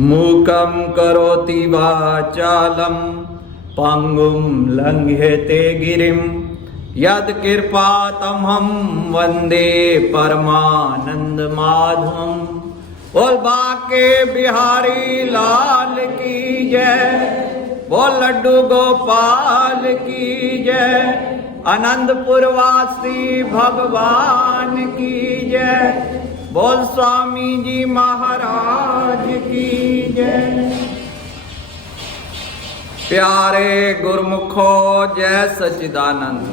मूकं करोति वाचालं पंगुं लंघयते गिरिं यत्कृपातमहं वन्दे परमानंद माधवं। बोल बाके बिहारी लाल की जय, बोल लड्डू गोपाल की जय, आनंदपुर वासी भगवान की जय, बोल स्वामी जी महाराज की जय। प्यारे गुरमुखो जय सच्चिदानंद।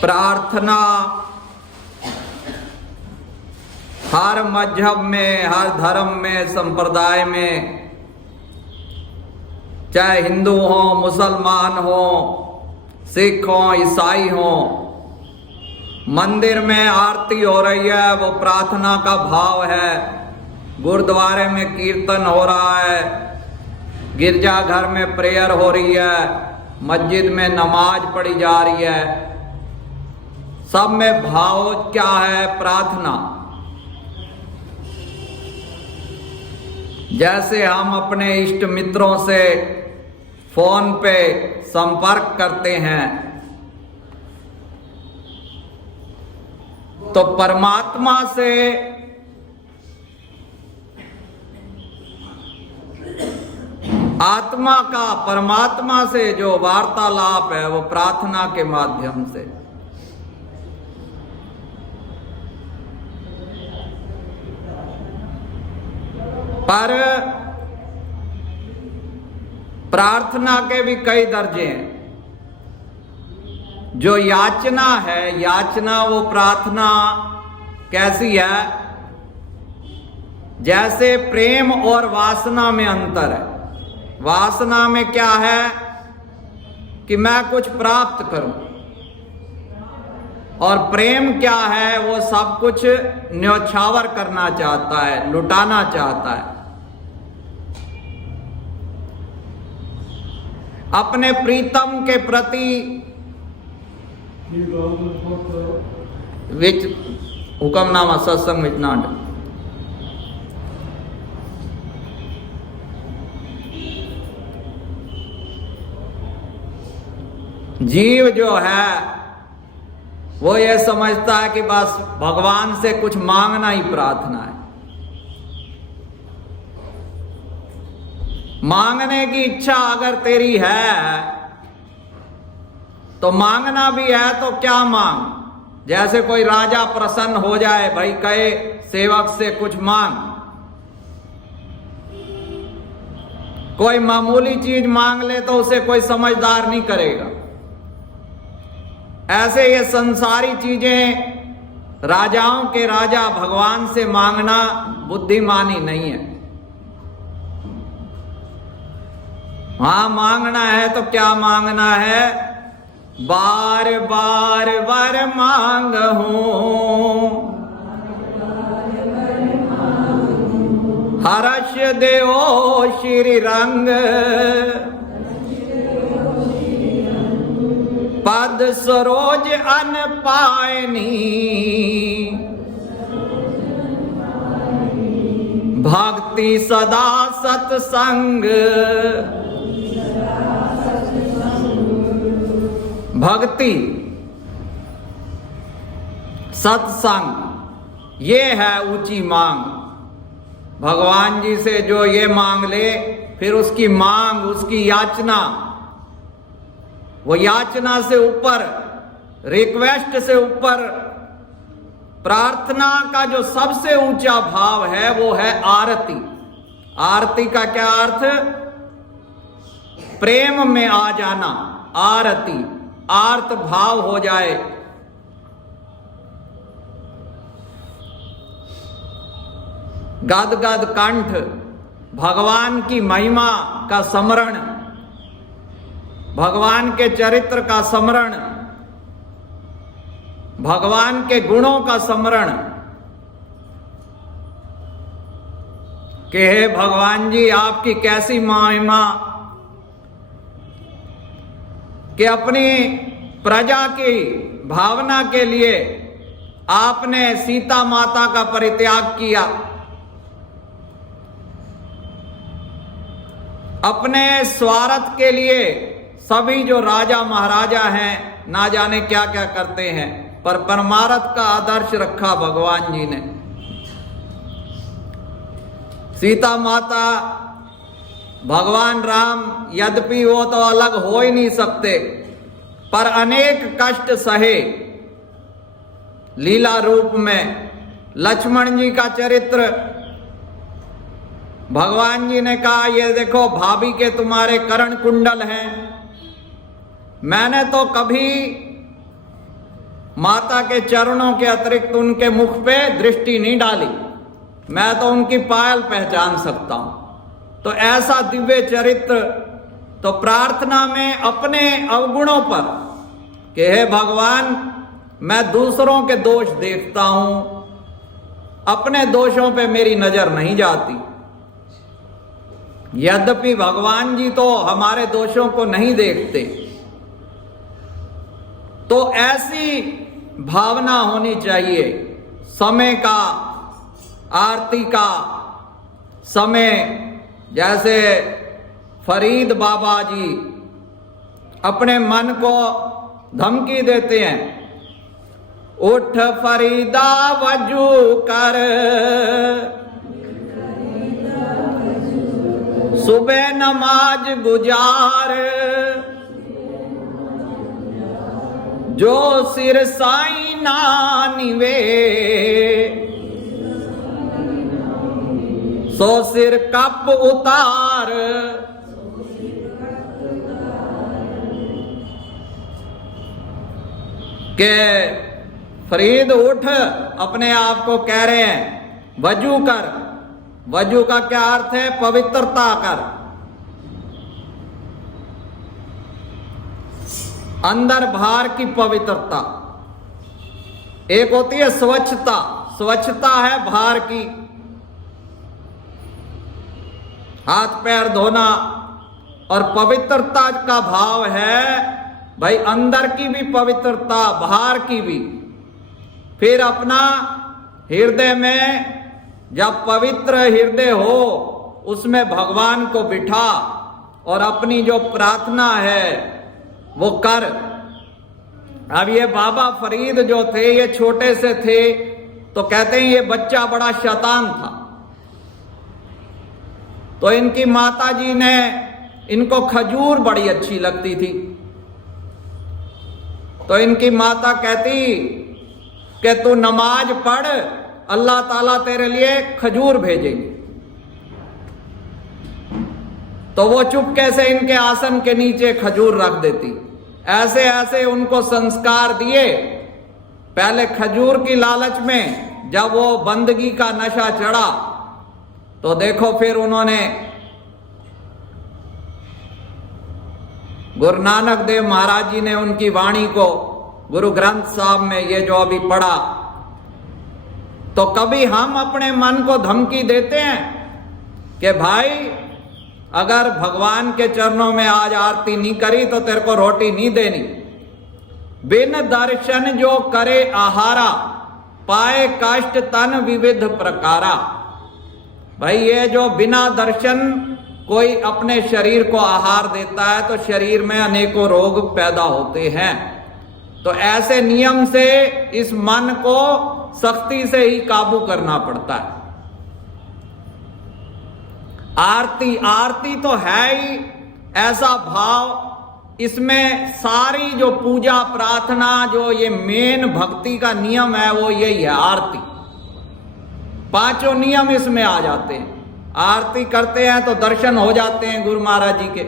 प्रार्थना हर मजहब में, हर धर्म में, संप्रदाय में, चाहे हिंदू हो, मुसलमान हो, सिख हो, ईसाई हो, मंदिर में आरती हो रही है वो प्रार्थना का भाव है। गुरुद्वारे में कीर्तन हो रहा है, गिरजाघर में प्रेयर हो रही है, मस्जिद में नमाज पढ़ी जा रही है। सब में भाव क्या है? प्रार्थना। जैसे हम अपने इष्ट मित्रों से फोन पे संपर्क करते हैं तो परमात्मा से आत्मा का परमात्मा से जो वार्तालाप है वो प्रार्थना के माध्यम से। पर प्रार्थना के भी कई दर्जे हैं। जो याचना है, याचना वो प्रार्थना कैसी है? जैसे प्रेम और वासना में अंतर है। वासना में क्या है कि मैं कुछ प्राप्त करूं, और प्रेम क्या है? वो सब कुछ न्यौछावर करना चाहता है, लुटाना चाहता है। अपने प्रीतम के प्रति विच हुक्मनामा सत्संग विचनाट जीव जो है वो ये समझता है कि बस भगवान से कुछ मांगना ही प्रार्थना है। मांगने की इच्छा अगर तेरी है तो मांगना भी है तो क्या मांग? जैसे कोई राजा प्रसन्न हो जाए, भाई कहे सेवक से कुछ मांग। कोई मामूली चीज मांग ले तो उसे कोई समझदार नहीं करेगा। ऐसे ये संसारी चीजें राजाओं के राजा भगवान से मांगना बुद्धिमानी नहीं है। हाँ, मांगना है तो क्या मांगना है? बार बार वर मांगहूं, हर्ष देओ श्री रंग, पद सरोज अन पायनी, भक्ति सदा सत्संग। भक्ति, सत्संग, ये है ऊंची मांग। भगवान जी से जो ये मांग ले, फिर उसकी मांग, उसकी याचना, वो याचना से ऊपर, रिक्वेस्ट से ऊपर, प्रार्थना का जो सबसे ऊंचा भाव है वो है आरती। आरती का क्या अर्थ? प्रेम में आ जाना। आरती, आर्त भाव हो जाए। गदगद कंठ, भगवान की महिमा का स्मरण, भगवान के चरित्र का स्मरण, भगवान के गुणों का स्मरण कि हे भगवान जी आपकी कैसी महिमा कि अपनी प्रजा की भावना के लिए आपने सीता माता का परित्याग किया, अपने स्वार्थ के लिए सभी जो राजा महाराजा हैं ना जाने क्या क्या करते हैं, पर परमार्थ का आदर्श रखा भगवान जी ने। सीता माता, भगवान राम, यद्यपि वो तो अलग हो ही नहीं सकते, पर अनेक कष्ट सहे लीला रूप में। लक्ष्मण जी का चरित्र, भगवान जी ने कहा ये देखो भाभी के तुम्हारे कर्ण कुंडल हैं, मैंने तो कभी माता के चरणों के अतिरिक्त उनके मुख पे दृष्टि नहीं डाली, मैं तो उनकी पायल पहचान सकता हूं। तो ऐसा दिव्य चरित्र, तो प्रार्थना में अपने अवगुणों पर कि हे भगवान मैं दूसरों के दोष देखता हूं, अपने दोषों पे मेरी नजर नहीं जाती। यद्यपि भगवान जी तो हमारे दोषों को नहीं देखते, तो ऐसी भावना होनी चाहिए। समय का, आरती का समय, जैसे फरीद बाबा जी अपने मन को धमकी देते हैं, उठ फरीदा वजू कर, सुबह नमाज गुजार, जो सिर साई ना निवे, सो सिर कप उतार। के फरीद उठ, अपने आप को कह रहे हैं वजू कर। वजू का क्या अर्थ है? पवित्रता कर। अंदर बाहर की पवित्रता। एक होती है स्वच्छता, स्वच्छता है बाहर की, हाथ पैर धोना, और पवित्रता का भाव है भाई अंदर की भी पवित्रता, बाहर की भी। फिर अपना हृदय में, जब पवित्र हृदय हो उसमें भगवान को बिठा और अपनी जो प्रार्थना है वो कर। अब ये बाबा फरीद जो थे, ये छोटे से थे, तो कहते हैं ये बच्चा बड़ा शैतान था। तो इनकी माता जी ने, इनको खजूर बड़ी अच्छी लगती थी, तो इनकी माता कहती कि तू नमाज पढ़, अल्लाह ताला तेरे लिए खजूर भेजेंगे। तो वो चुपके से इनके आसन के नीचे खजूर रख देती। ऐसे ऐसे उनको संस्कार दिए। पहले खजूर की लालच में जब वो बंदगी का नशा चढ़ा, तो देखो फिर उन्होंने गुरु नानक देव महाराज जी ने उनकी वाणी को गुरु ग्रंथ साहब में ये जो अभी पढ़ा, तो कभी हम अपने मन को धमकी देते हैं कि भाई अगर भगवान के चरणों में आज आरती नहीं करी तो तेरे को रोटी नहीं देनी। बिन दर्शन जो करे आहारा, पाए कष्ट तन विविध प्रकारा। भाई ये जो बिना दर्शन कोई अपने शरीर को आहार देता है तो शरीर में अनेकों रोग पैदा होते हैं। तो ऐसे नियम से इस मन को सख्ती से ही काबू करना पड़ता है। आरती, आरती तो है ही ऐसा भाव, इसमें सारी जो पूजा प्रार्थना, जो ये मेन भक्ति का नियम है वो यही है, आरती। पांचों नियम इसमें आ जाते हैं। आरती करते हैं तो दर्शन हो जाते हैं गुरु महाराज जी के,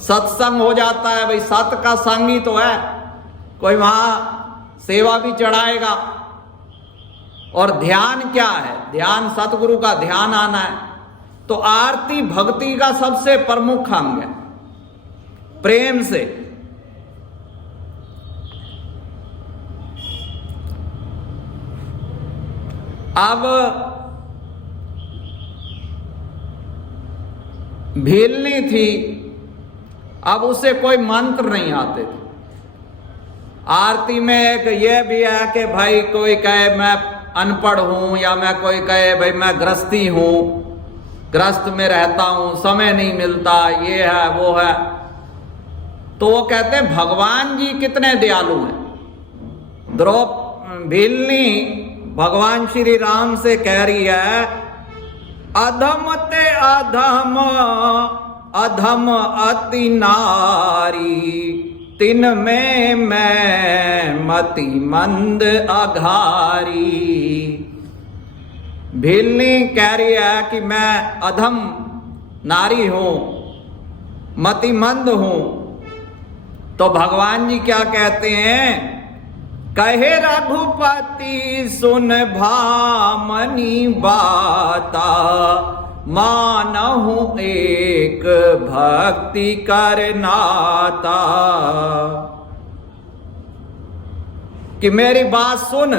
सत्संग हो जाता है, भाई सत का संग ही तो है, कोई वहां सेवा भी चढ़ाएगा। और ध्यान क्या है? ध्यान सतगुरु का ध्यान आना है। तो आरती भक्ति का सबसे प्रमुख अंग है, प्रेम से। अब भीलनी थी, अब उसे कोई मंत्र नहीं आते थे। आरती में एक ये भी है कि भाई कोई कहे मैं अनपढ़ हूं, या मैं कोई कहे भाई मैं गृहस्थी हूं, ग्रस्त में रहता हूं, समय नहीं मिलता, ये है वो है। तो वो कहते हैं भगवान जी कितने दयालु हैं। भीलनी भगवान श्री राम से कह रही है, अधम ते अधम अधम अति नारी, तिन में मैं मति मंद अघारी। भीलनी कह रही है कि मैं अधम नारी हूं, मतिमंद हूं। तो भगवान जी क्या कहते हैं, कहे रघुपति सुन भामनी बाता, मानहु एक भक्ति करनाता। कि मेरी बात सुन,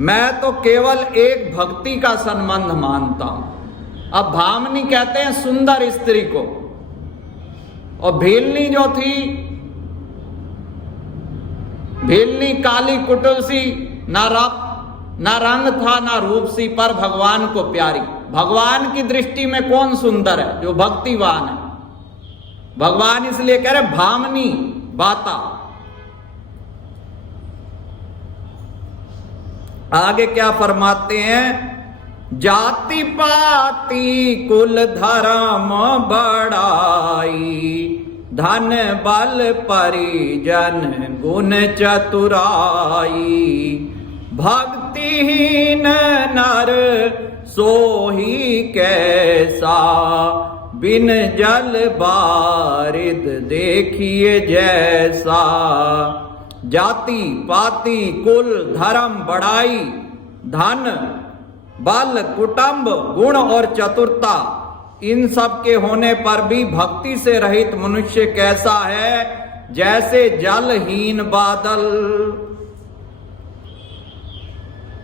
मैं तो केवल एक भक्ति का संबंध मानता हूं। अब भामनी कहते हैं सुंदर स्त्री को, और भीलनी जो थी, भीलनी काली कुटिल सी, ना रंग था ना रूप सी, पर भगवान को प्यारी। भगवान की दृष्टि में कौन सुंदर है? जो भक्तिवान है। भगवान इसलिए कह रहे भामनी बाता। आगे क्या फरमाते हैं, जाति पाति कुल धर्म बड़ाई, धन बल परिजन गुण चतुराई, भक्तिहीन नर सोही कैसा, बिन जल बारिद देखिए जैसा। जाति पाति कुल धर्म बड़ाई, धन बल कुटुंब गुण और चतुरता, इन सब के होने पर भी भक्ति से रहित मनुष्य कैसा है, जैसे जलहीन बादल।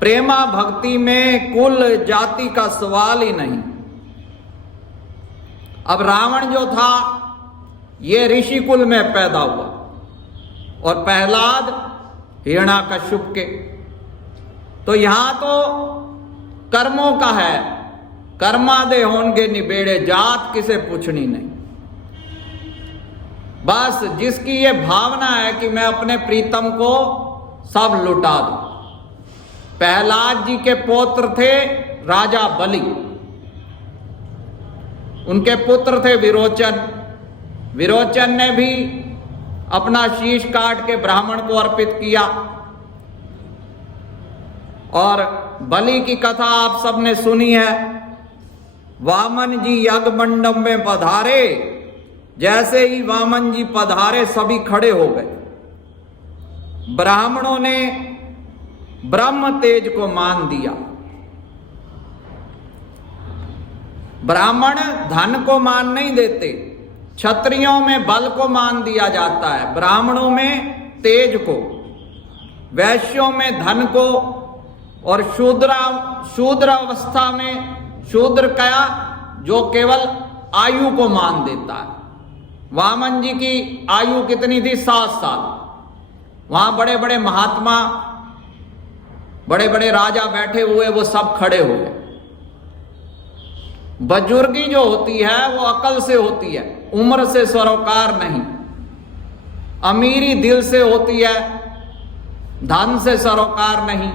प्रेमा भक्ति में कुल जाति का सवाल ही नहीं। अब रावण जो था ये ऋषि कुल में पैदा हुआ, और प्रहलाद हिरण्याकश्यप के। तो यहां तो कर्मों का है, कर्मादे होंगे निबेड़े, जात किसे पूछनी नहीं। बस जिसकी ये भावना है कि मैं अपने प्रीतम को सब लुटा दूं। प्रहलाद जी के पुत्र थे राजा बलि, उनके पुत्र थे विरोचन। विरोचन ने भी अपना शीश काट के ब्राह्मण को अर्पित किया। और बलि की कथा आप सबने सुनी है। वामन जी यज्ञ मंडप में पधारे, जैसे ही वामन जी पधारे सभी खड़े हो गए। ब्राह्मणों ने ब्रह्म तेज को मान दिया। ब्राह्मण धन को मान नहीं देते, क्षत्रियों में बल को मान दिया जाता है, ब्राह्मणों में तेज को, वैश्यों में धन को, और शूद्र अवस्था में शूद्र क्या, जो केवल आयु को मान देता है। वामन जी की आयु कितनी थी? 7 साल। वहां बड़े बड़े महात्मा, बड़े बड़े राजा बैठे हुए, वो सब खड़े हुए। बुजुर्गी जो होती है वो अकल से होती है, उम्र से सरोकार नहीं। अमीरी दिल से होती है, धन से सरोकार नहीं।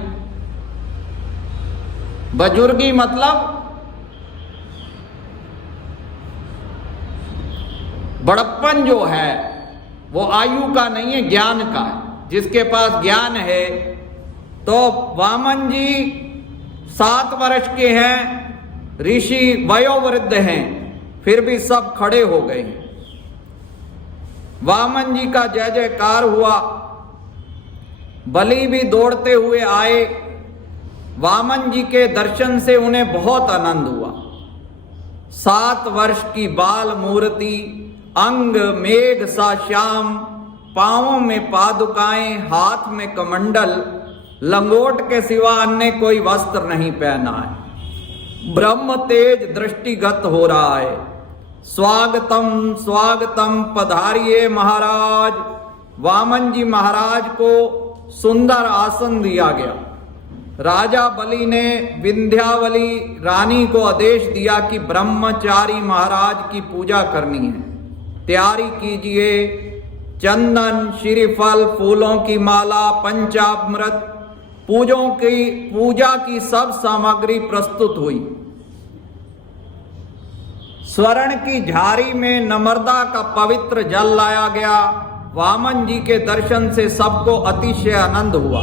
बुजुर्गी मतलब बड़प्पन जो है वो आयु का नहीं है, ज्ञान का है। जिसके पास ज्ञान है, तो वामन जी 7 वर्ष के हैं, ऋषि वयोवृद्ध हैं, फिर भी सब खड़े हो गए। वामन जी का जय जयकार हुआ। बलि भी दौड़ते हुए आए। वामन जी के दर्शन से उन्हें बहुत आनंद हुआ। 7 वर्ष की बाल मूर्ति, अंग मेघ सा श्याम, पांवों में पादुकाएं, हाथ में कमंडल, लंगोट के सिवा अन्य कोई वस्त्र नहीं पहना है। ब्रह्म तेज दृष्टिगत हो रहा है। स्वागतम स्वागतम पधारिए महाराज। वामन जी महाराज को सुंदर आसन दिया गया। राजा बलि ने विंध्यावली रानी को आदेश दिया कि ब्रह्मचारी महाराज की पूजा करनी है। तैयारी कीजिए। चंदन, श्रीफल, फूलों की माला, पंचामृत, पूजा की सब सामग्री प्रस्तुत हुई। स्वर्ण की झारी में नर्मदा का पवित्र जल लाया गया। वामन जी के दर्शन से सबको अतिशय आनंद हुआ।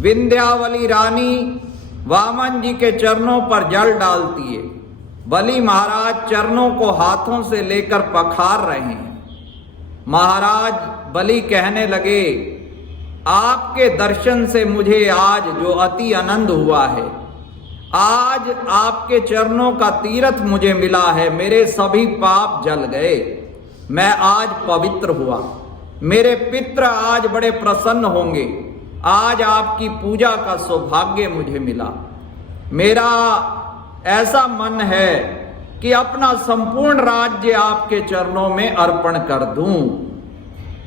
विंध्यावली रानी वामन जी के चरणों पर जल डालती है। बलि महाराज चरणों को हाथों से लेकर पखार रहे हैं। महाराज बलि कहने लगे, आपके दर्शन से मुझे आज जो अति आनंद हुआ है, आज आपके चरणों का तीर्थ मुझे मिला है। मेरे सभी पाप जल गए, मैं आज पवित्र हुआ। मेरे पितृ आज बड़े प्रसन्न होंगे। आज आपकी पूजा का सौभाग्य मुझे मिला। मेरा ऐसा मन है कि अपना संपूर्ण राज्य आपके चरणों में अर्पण कर दूं।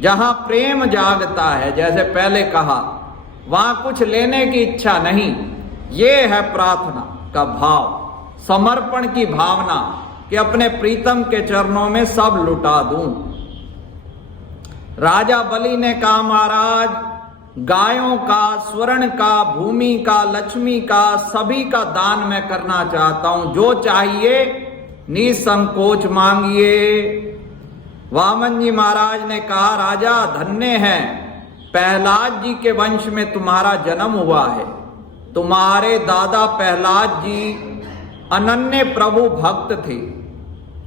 जहां प्रेम जागता है, जैसे पहले कहा, वहां कुछ लेने की इच्छा नहीं। ये है प्रार्थना का भाव, समर्पण की भावना कि अपने प्रीतम के चरणों में सब लुटा दूं। राजा बलि ने कहा, महाराज, गायों का, स्वर्ण का, भूमि का, लक्ष्मी का, सभी का दान मैं करना चाहता हूं। जो चाहिए निसंकोच मांगिए। वामन जी महाराज ने कहा, राजा धन्य है, प्रहलाद जी के वंश में तुम्हारा जन्म हुआ है। तुम्हारे दादा प्रहलाद जी अनन्य प्रभु भक्त थे।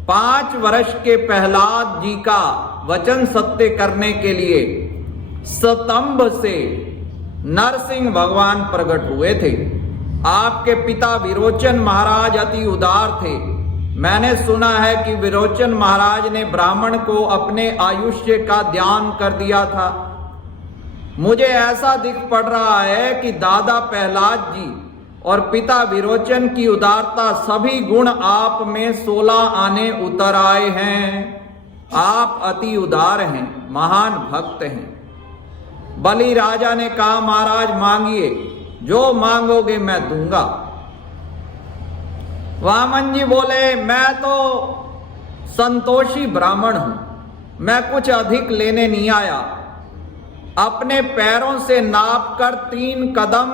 5 वर्ष के प्रहलाद जी का वचन सत्य करने के लिए स्तंभ से नरसिंह भगवान प्रकट हुए थे। आपके पिता विरोचन महाराज अति उदार थे। मैंने सुना है कि विरोचन महाराज ने ब्राह्मण को अपने आयुष्य का दान कर दिया था। मुझे ऐसा दिख पड़ रहा है कि दादा प्रहलाद जी और पिता विरोचन की उदारता, सभी गुण आप में 16 आने उतर आए हैं। आप अति उदार हैं, महान भक्त हैं। बलि राजा ने कहा, महाराज मांगिए, जो मांगोगे मैं दूंगा। वामन जी बोले, मैं तो संतोषी ब्राह्मण हूं, मैं कुछ अधिक लेने नहीं आया। अपने पैरों से नापकर 3 कदम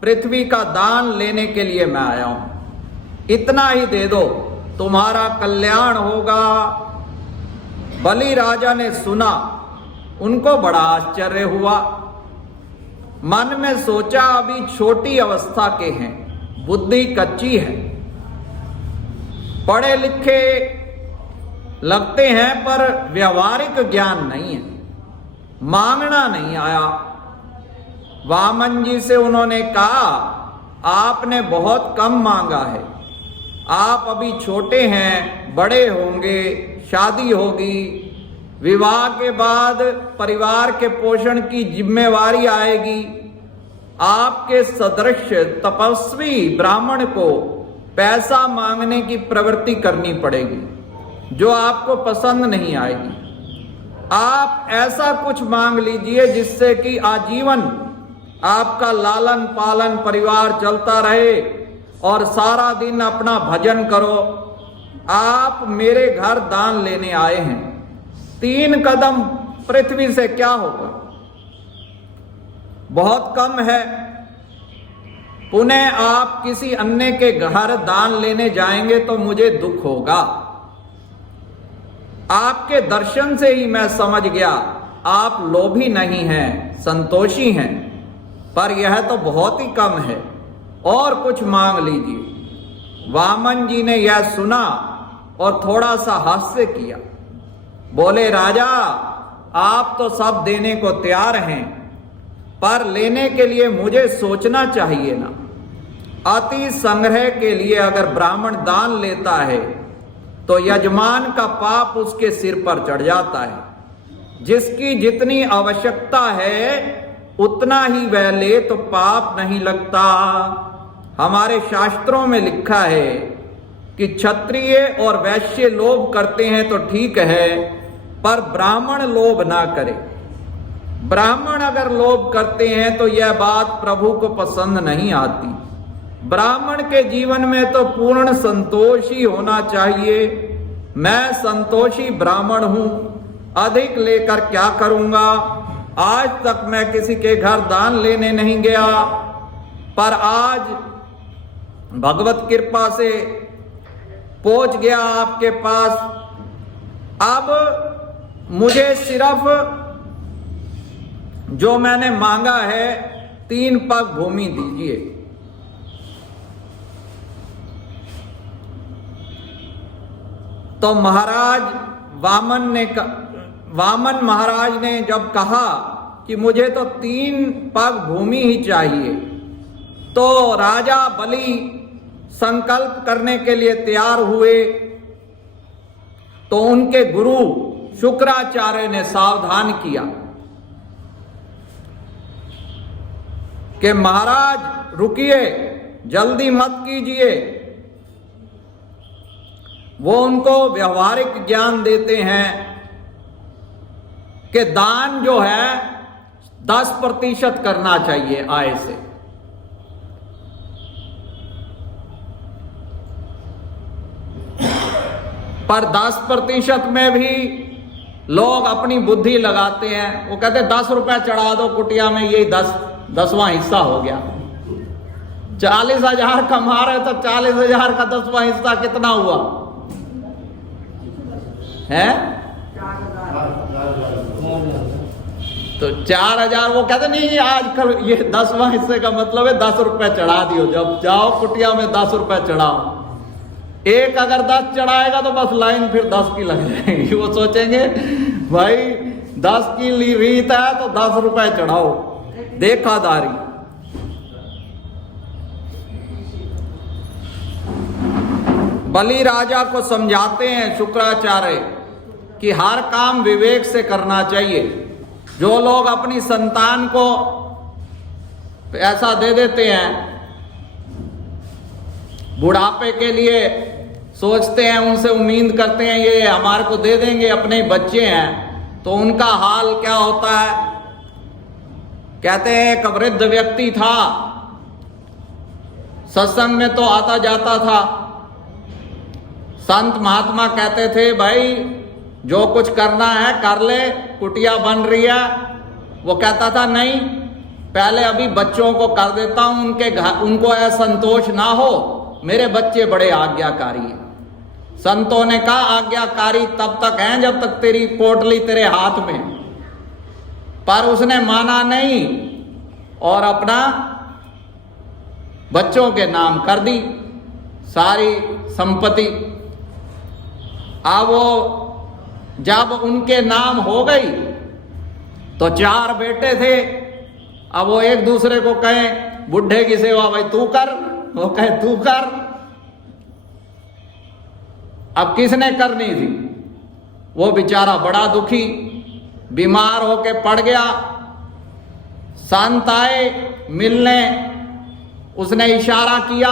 पृथ्वी का दान लेने के लिए मैं आया हूं। इतना ही दे दो, तुम्हारा कल्याण होगा। बलि राजा ने सुना, उनको बड़ा आश्चर्य हुआ। मन में सोचा, अभी छोटी अवस्था के हैं, बुद्धि कच्ची है, पढ़े लिखे लगते हैं, पर व्यवहारिक ज्ञान नहीं है। मांगना नहीं आया। वामन जी से उन्होंने कहा, आपने बहुत कम मांगा है। आप अभी छोटे हैं, बड़े होंगे, शादी होगी, विवाह के बाद परिवार के पोषण की जिम्मेवारी आएगी। आपके सदृश तपस्वी ब्राह्मण को पैसा मांगने की प्रवृत्ति करनी पड़ेगी, जो आपको पसंद नहीं आएगी। आप ऐसा कुछ मांग लीजिए जिससे कि आजीवन आपका लालन पालन परिवार चलता रहे और सारा दिन अपना भजन करो। आप मेरे घर दान लेने आए हैं, 3 कदम पृथ्वी से क्या होगा, बहुत कम है। पुनः आप किसी अन्य के घर दान लेने जाएंगे तो मुझे दुख होगा। आपके दर्शन से ही मैं समझ गया आप लोभी नहीं हैं, संतोषी हैं, पर यह तो बहुत ही कम है, और कुछ मांग लीजिए। वामन जी ने यह सुना और थोड़ा सा हास्य किया। बोले, राजा, आप तो सब देने को तैयार हैं, पर लेने के लिए मुझे सोचना चाहिए ना। अति संग्रह के लिए अगर ब्राह्मण दान लेता है तो यजमान का पाप उसके सिर पर चढ़ जाता है। जिसकी जितनी आवश्यकता है उतना ही वह ले तो पाप नहीं लगता। हमारे शास्त्रों में लिखा है कि क्षत्रिय और वैश्य लोभ करते हैं तो ठीक है, पर ब्राह्मण लोभ ना करे। ब्राह्मण अगर लोभ करते हैं तो यह बात प्रभु को पसंद नहीं आती। ब्राह्मण के जीवन में तो पूर्ण संतोष ही होना चाहिए। मैं संतोषी ब्राह्मण हूं, अधिक लेकर क्या करूंगा। आज तक मैं किसी के घर दान लेने नहीं गया, पर आज भगवत कृपा से पहुंच गया आपके पास। अब मुझे सिर्फ जो मैंने मांगा है 3 पग भूमि दीजिए। तो महाराज वामन महाराज ने जब कहा कि मुझे तो 3 पग भूमि ही चाहिए, तो राजा बलि संकल्प करने के लिए तैयार हुए। तो उनके गुरु शुक्राचार्य ने सावधान किया कि महाराज रुकिए, जल्दी मत कीजिए। वो उनको व्यवहारिक ज्ञान देते हैं कि दान जो है 10% करना चाहिए आय से। पर 10% में भी लोग अपनी बुद्धि लगाते हैं। वो कहते 10 रुपए चढ़ा दो कुटिया में, यही 10वां हिस्सा हो गया। 40,000 कमा रहे तो 40,000 का 10वां हिस्सा कितना हुआ है? तो 4,000। वो कहते नहीं, आजकल ये 10वां हिस्से का मतलब है 10 रुपए चढ़ा दियो। जब जाओ कुटिया में 10 रुपए चढ़ाओ। एक अगर 10 चढ़ाएगा तो बस लाइन फिर 10 की लग जाएगी। वो सोचेंगे भाई 10 की रीत है तो 10 रुपए चढ़ाओ। देखादारी। बलि राजा को समझाते हैं शुक्राचार्य कि हर काम विवेक से करना चाहिए। जो लोग अपनी संतान को पैसा दे देते हैं, बुढ़ापे के लिए सोचते हैं, उनसे उम्मीद करते हैं ये हमारे को दे देंगे, अपने बच्चे हैं, तो उनका हाल क्या होता है। कहते हैं एक वृद्ध व्यक्ति था, सत्संग में तो आता जाता था। संत महात्मा कहते थे भाई जो कुछ करना है कर ले, कुटिया बन रही है। वो कहता था नहीं, पहले अभी बच्चों को कर देता हूं, उनको असंतोष ना हो, मेरे बच्चे बड़े आज्ञाकारी हैं। संतों ने कहा आज्ञाकारी तब तक हैं जब तक तेरी पोटली तेरे हाथ में। पर उसने माना नहीं और अपना बच्चों के नाम कर दी सारी संपत्ति। अब वो जब उनके नाम हो गई तो 4 बेटे थे। अब वो एक दूसरे को कहें बुढ़े की सेवा भाई तू कर, वो कहे तू कर। अब किसने करनी थी? वो बेचारा बड़ा दुखी, बीमार होके पड़ गया। संत आए मिलने, उसने इशारा किया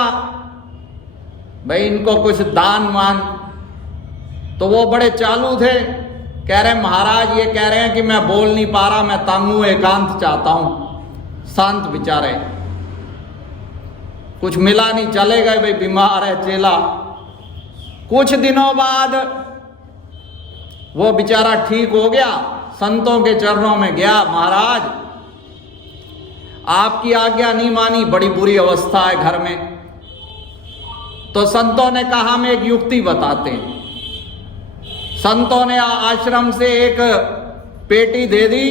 भाई इनको कुछ दान मान। तो वो बड़े चालू थे, कह रहे महाराज ये कह रहे हैं कि मैं बोल नहीं पा रहा, मैं तंग हूं, एकांत चाहता हूं। संत बेचारे कुछ मिला नहीं, चले गए, भाई बीमार है चेला। कुछ दिनों बाद वो बेचारा ठीक हो गया, संतों के चरणों में गया, महाराज आपकी आज्ञा नहीं मानी, बड़ी बुरी अवस्था है घर में। तो संतों ने कहा हम एक युक्ति बताते हैं। संतों ने आश्रम से एक पेटी दे दी,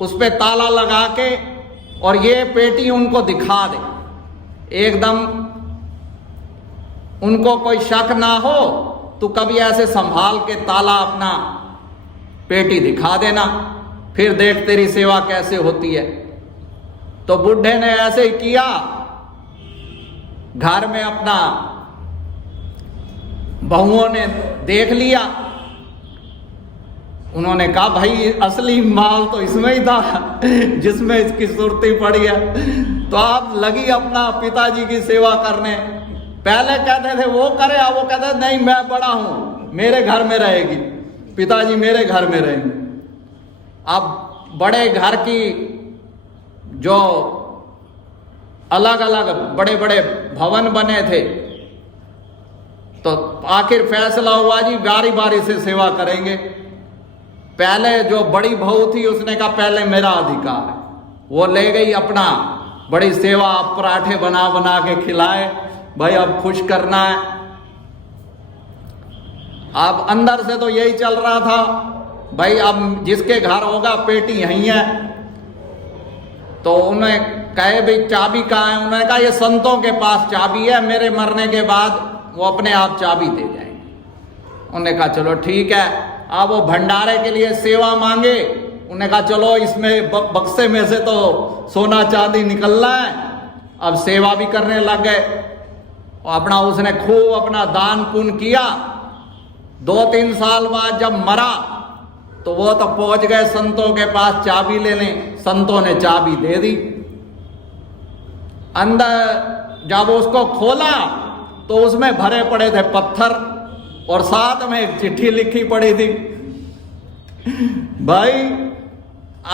उस पे ताला लगा के, और ये पेटी उनको दिखा दे, एकदम उनको कोई शक ना हो, तो कभी ऐसे संभाल के ताला अपना पेटी दिखा देना, फिर देख तेरी सेवा कैसे होती है। तो बुढ़े ने ऐसे ही किया, घर में अपना बहुओं ने देख लिया। उन्होंने कहा भाई असली माल तो इसमें ही था जिसमें इसकी सुर्ती पड़ी है। तो आप लगी अपना पिताजी की सेवा करने। पहले कहते थे वो करे, अब वो कहते थे नहीं मैं बड़ा हूं, मेरे घर में रहेगी, पिताजी मेरे घर में रहेंगे। अब बड़े घर की जो अलग अलग बड़े बड़े भवन बने थे, तो आखिर फैसला हुआ जी बारी बारी से सेवा करेंगे। पहले जो बड़ी बहू थी उसने कहा पहले मेरा अधिकार है, वो ले गई अपना बड़ी सेवा, आप पराठे बना बना के खिलाए, भाई अब खुश करना है। अब अंदर से तो यही चल रहा था, भाई अब जिसके घर होगा पेटी यहीं है। तो उन्हें कहे भाई चाबी कहाँ है? उन्होंने कहा ये संतों के पास चाबी है, मेरे मरने के बाद वो अपने आप चाबी दे जाएंगे। उन्होंने कहा चलो ठीक है। अब वो भंडारे के लिए सेवा मांगे, उन्होंने कहा चलो इसमें बक्से में से तो सोना चांदी निकल रहा है, अब सेवा भी करने लग गए। अपना उसने खूब अपना दान पुण्य किया। 2-3 साल बाद जब मरा तो वो तो पहुंच गए संतों के पास चाबी लेने, संतों ने चाबी दे दी। अंदर जब उसको खोला तो उसमें भरे पड़े थे पत्थर और साथ में एक चिट्ठी लिखी पड़ी थी, भाई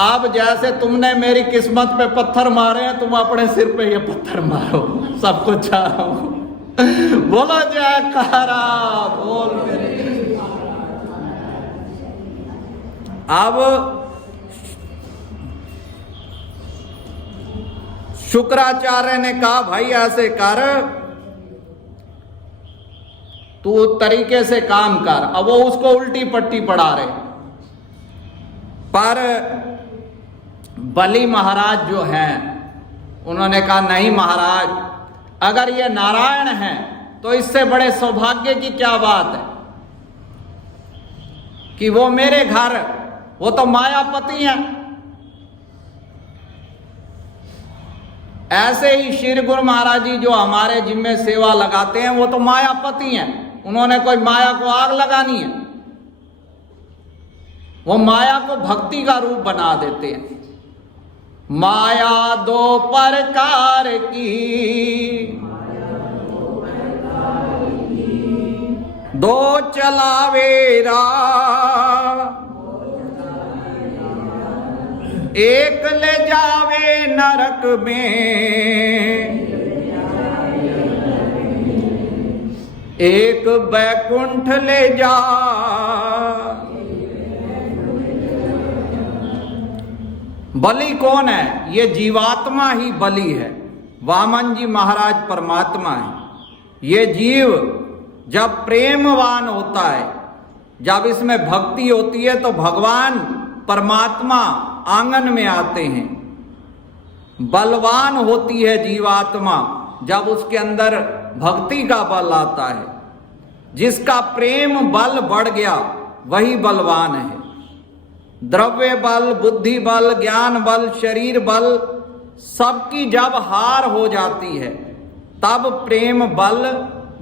आप जैसे तुमने मेरी किस्मत पे पत्थर मारे हैं, तुम अपने सिर पे ये पत्थर मारो, सब कुछ चाह रहा हूं। बोलो जयकारा बोल मेरे। अब शुक्राचार्य ने कहा भाई ऐसे कर, तू तरीके से काम कर। अब वो उसको उल्टी पट्टी पढ़ा रहे, पर बलि महाराज जो हैं उन्होंने कहा नहीं महाराज, अगर ये नारायण हैं तो इससे बड़े सौभाग्य की क्या बात है कि वो मेरे घर, वो तो मायापति हैं। ऐसे ही श्री गुरु महाराज जी जो हमारे जिम्मे सेवा लगाते हैं वो तो मायापति हैं, उन्होंने कोई माया को आग लगानी है, वो माया को भक्ति का रूप बना देते हैं। माया 2 प्रकार की, 2 चलावेरा, एक ले जावे नरक में, एक बैकुंठ ले जा। बलि कौन है? ये जीवात्मा ही बलि है। वामन जी महाराज परमात्मा है। ये जीव जब प्रेमवान होता है, जब इसमें भक्ति होती है तो भगवान परमात्मा आंगन में आते हैं। बलवान होती है जीवात्मा जब उसके अंदर भक्ति का बल आता है। जिसका प्रेम बल बढ़ गया वही बलवान है। द्रव्य बल, बुद्धि बल, ज्ञान बल, शरीर बल सबकी जब हार हो जाती है तब प्रेम बल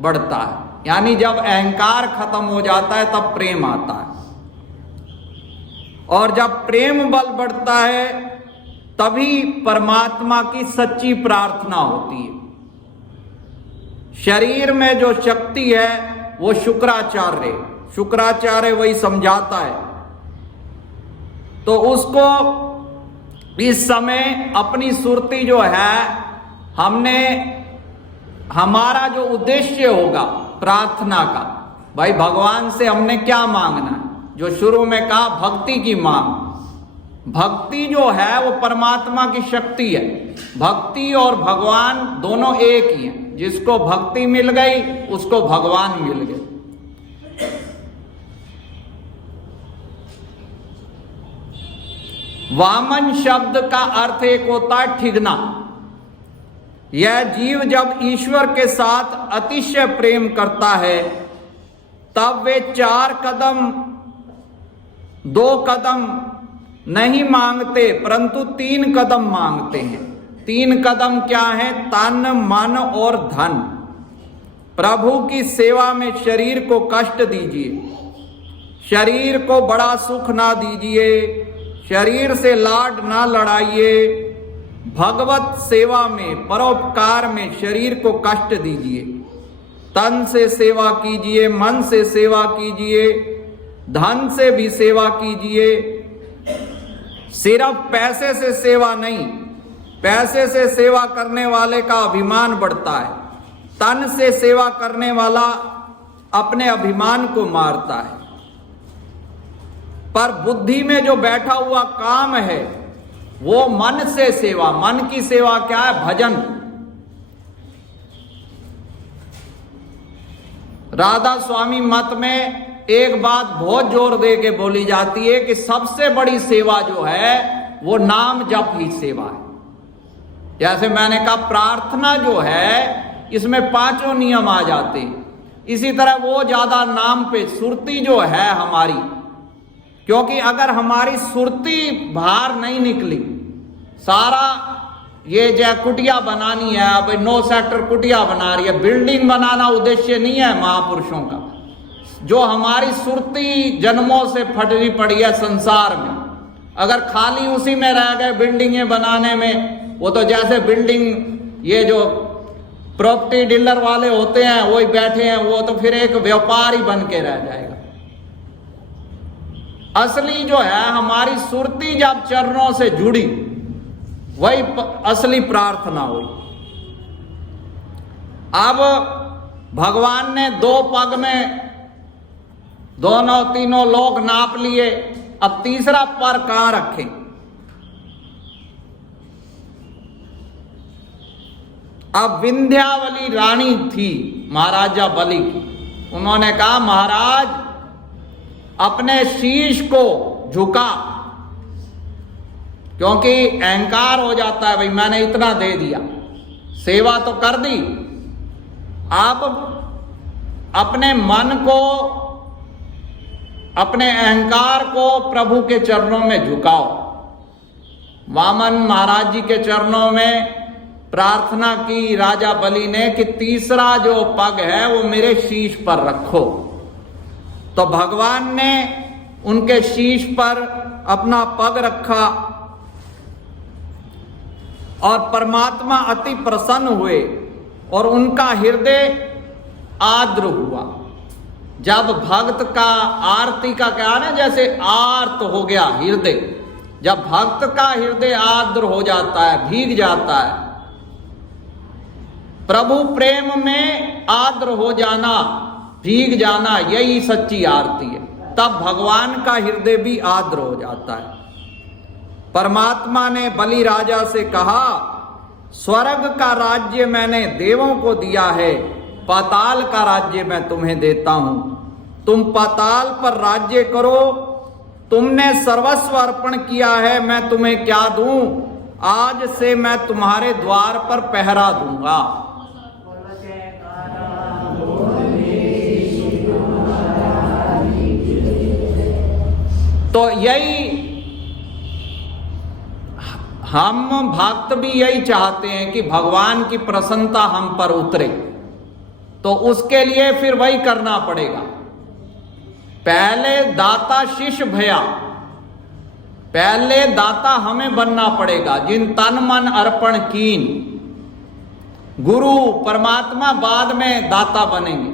बढ़ता है। यानी जब अहंकार खत्म हो जाता है तब प्रेम आता है, और जब प्रेम बल बढ़ता है तभी परमात्मा की सच्ची प्रार्थना होती है। शरीर में जो शक्ति है वो शुक्राचार्य वही समझाता है। तो उसको इस समय अपनी सुरती जो है, हमने हमारा जो उद्देश्य होगा प्रार्थना का, भाई भगवान से हमने क्या मांगना है, जो शुरू में कहा भक्ति की मांग। भक्ति जो है वो परमात्मा की शक्ति है। भक्ति और भगवान दोनों एक ही हैं। जिसको भक्ति मिल गई उसको भगवान मिल गए। वामन शब्द का अर्थ एक होता है ठिगना। यह जीव जब ईश्वर के साथ अतिशय प्रेम करता है तब वे 4 कदम 2 कदम नहीं मांगते परंतु 3 कदम मांगते हैं। 3 कदम क्या है? तन, मन और धन। प्रभु की सेवा में शरीर को कष्ट दीजिए, शरीर को बड़ा सुख ना दीजिए, शरीर से लाड ना लड़ाइए। भगवत सेवा में, परोपकार में शरीर को कष्ट दीजिए। तन से सेवा कीजिए, मन से सेवा कीजिए, धन से भी सेवा कीजिए, सिर्फ पैसे से सेवा नहीं, पैसे से सेवा करने वाले का अभिमान बढ़ता है, तन से सेवा करने वाला अपने अभिमान को मारता है। पर बुद्धि में जो बैठा हुआ काम है वो मन से सेवा, मन की सेवा क्या है? भजन। राधा स्वामी मत में एक बात बहुत जोर दे के बोली जाती है कि सबसे बड़ी सेवा जो है वो नाम जप ही सेवा है। जैसे मैंने कहा प्रार्थना जो है इसमें 5 नियम आ जाते हैं, इसी तरह वो ज्यादा नाम पे सुरती जो है हमारी, क्योंकि अगर हमारी सुरती बाहर नहीं निकली, सारा ये जो कुटिया बनानी है, अब 9 सेक्टर कुटिया बना रही है, बिल्डिंग बनाना उद्देश्य नहीं है महापुरुषों का। जो हमारी सुरती जन्मों से फटरी पड़ी है संसार में, अगर खाली उसी में रह गए बिल्डिंगें बनाने में, वो तो जैसे बिल्डिंग ये जो प्रॉपर्टी डीलर वाले होते हैं वही बैठे हैं, वो तो फिर एक व्यापार ही बन के रह जाएगा। असली जो है हमारी सुरती जब चरणों से जुड़ी, वही असली प्रार्थना हुई। अब भगवान ने 2 पग में दोनों तीनों लोग नाप लिए, अब तीसरा पर कहां रखें? अब विंध्यावली रानी थी महाराजा बलि की, उन्होंने कहा महाराज अपने शीश को झुका, क्योंकि अहंकार हो जाता है, भाई मैंने इतना दे दिया, सेवा तो कर दी, आप अपने मन को, अपने अहंकार को प्रभु के चरणों में झुकाओ। वामन महाराज जी के चरणों में प्रार्थना की राजा बलि ने कि तीसरा जो पग है वो मेरे शीश पर रखो। तो भगवान ने उनके शीश पर अपना पग रखा और परमात्मा अति प्रसन्न हुए और उनका हृदय आर्द्र हुआ। जब भक्त का आरती का क्या ना, जैसे आर्त हो गया हृदय, जब भक्त का हृदय आर्द्र हो जाता है, भीग जाता है, प्रभु प्रेम में आर्द्र हो जाना, भीग जाना, यही सच्ची आरती है। तब भगवान का हृदय भी आर्द्र हो जाता है। परमात्मा ने बलि राजा से कहा, स्वर्ग का राज्य मैंने देवों को दिया है, पाताल का राज्य मैं तुम्हें देता हूं, तुम पाताल पर राज्य करो, तुमने सर्वस्व अर्पण किया है, मैं तुम्हें क्या दूं? आज से मैं तुम्हारे द्वार पर पहरा दूंगा। तो यही हम भक्त भी यही चाहते हैं कि भगवान की प्रसन्नता हम पर उतरे, तो उसके लिए फिर वही करना पड़ेगा। पहले दाता शिष्य भया, पहले दाता हमें बनना पड़ेगा, जिन तन मन अर्पण कीन। गुरु परमात्मा बाद में दाता बनेंगे।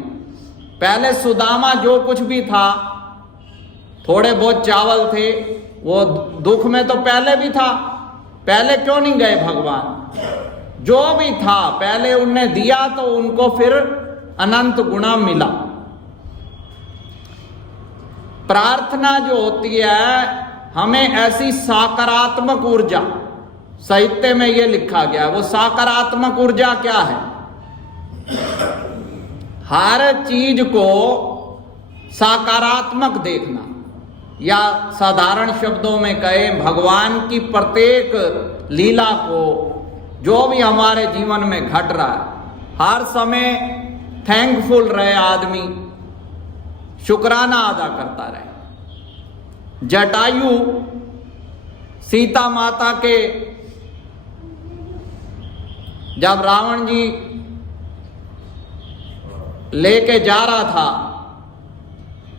पहले सुदामा जो कुछ भी था, थोड़े बहुत चावल थे, वो दुख में तो पहले भी था, पहले क्यों नहीं गए भगवान? जो भी था पहले उनने दिया तो उनको फिर अनंत गुना मिला। प्रार्थना जो होती है, हमें ऐसी सकारात्मक ऊर्जा, साहित्य में यह लिखा गया है, वो सकारात्मक ऊर्जा क्या है? हर चीज को सकारात्मक देखना, या साधारण शब्दों में कहें भगवान की प्रत्येक लीला को, जो भी हमारे जीवन में घट रहा है, हर समय थैंकफुल रहे आदमी, शुक्राना अदा करता रहे। जटायु सीता माता के, जब रावण जी लेके जा रहा था,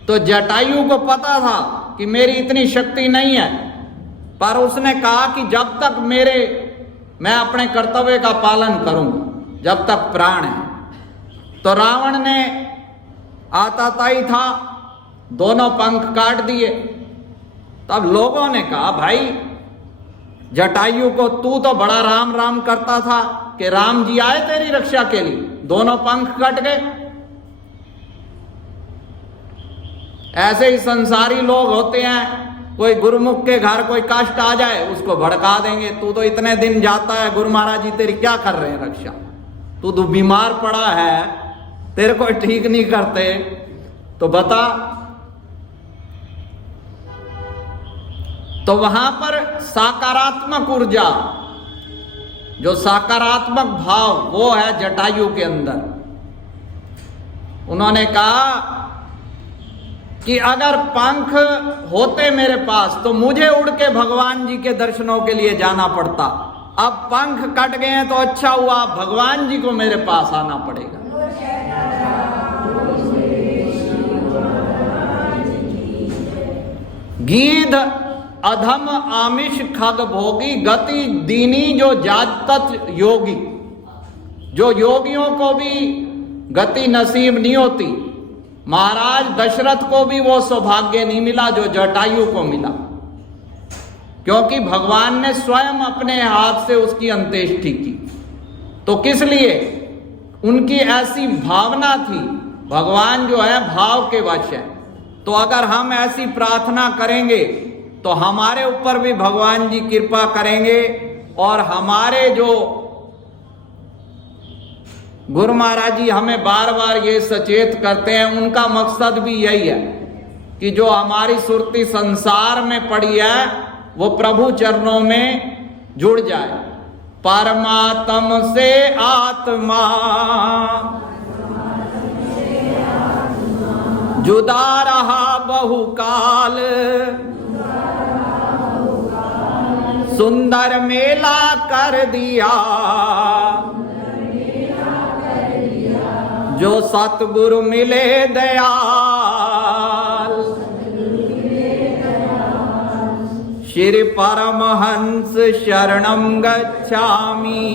तो जटायु को पता था कि मेरी इतनी शक्ति नहीं है, पर उसने कहा कि जब तक मैं अपने कर्तव्य का पालन करूंगा, जब तक प्राण है। तो रावण ने आताताई था, दोनों पंख काट दिए। तब लोगों ने कहा, भाई जटायु को तू तो बड़ा राम राम करता था कि राम जी आए तेरी रक्षा के लिए, दोनों पंख कट गए। ऐसे ही संसारी लोग होते हैं, कोई गुरुमुख के घर कोई कष्ट आ जाए उसको भड़का देंगे, तू तो इतने दिन जाता है, गुरु महाराज जी तेरी क्या कर रहे हैं रक्षा, तू तो बीमार पड़ा है, तेरे को ठीक नहीं करते, तो बता। तो वहां पर सकारात्मक ऊर्जा, जो सकारात्मक भाव, वो है जटायु के अंदर। उन्होंने कहा कि अगर पंख होते मेरे पास तो मुझे उड़ के भगवान जी के दर्शनों के लिए जाना पड़ता, अब पंख कट गए हैं तो अच्छा हुआ, भगवान जी को मेरे पास आना पड़ेगा। गीध अधम आमिष खग भोगी गति दीनी जो जातत योगी, जो योगियों को भी गति नसीब नहीं होती, महाराज दशरथ को भी वो सौभाग्य नहीं मिला जो जटायु को मिला, क्योंकि भगवान ने स्वयं अपने हाथ से उसकी अंत्येष्टि की। तो किस लिए? उनकी ऐसी भावना थी। भगवान जो है भाव के वश है। तो अगर हम ऐसी प्रार्थना करेंगे तो हमारे ऊपर भी भगवान जी कृपा करेंगे, और हमारे जो गुरु महाराज जी हमें बार बार ये सचेत करते हैं, उनका मकसद भी यही है कि जो हमारी सुरती संसार में पड़ी है वो प्रभु चरणों में जुड़ जाए। परमात्म से आत्मा जुदा रहा बहुकाल, सुंदर मेला कर दिया जो सतगुरु मिले दयाल। श्री परमहंस शरणं गच्छामि,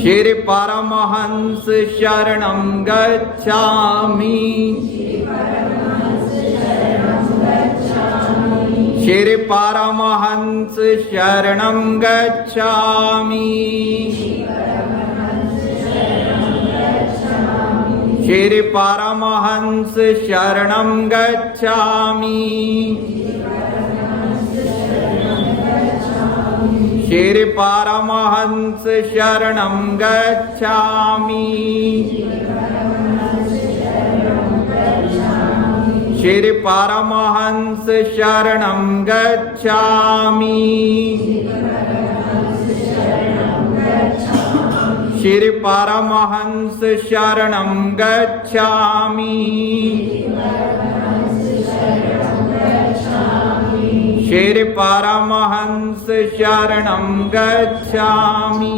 श्री परमहंस शरणं गच्छामि, श्री परमहंस शरणं गच्छामि, श्री परमहंस शरणं गच्छामि, श्री परमहंस शरणं गच्छामि, श्री परमहंस शरणं गच्छामि, श्री परमहंस शरणं गच्छामि, श्री परमहंस शरणं गच्छामि।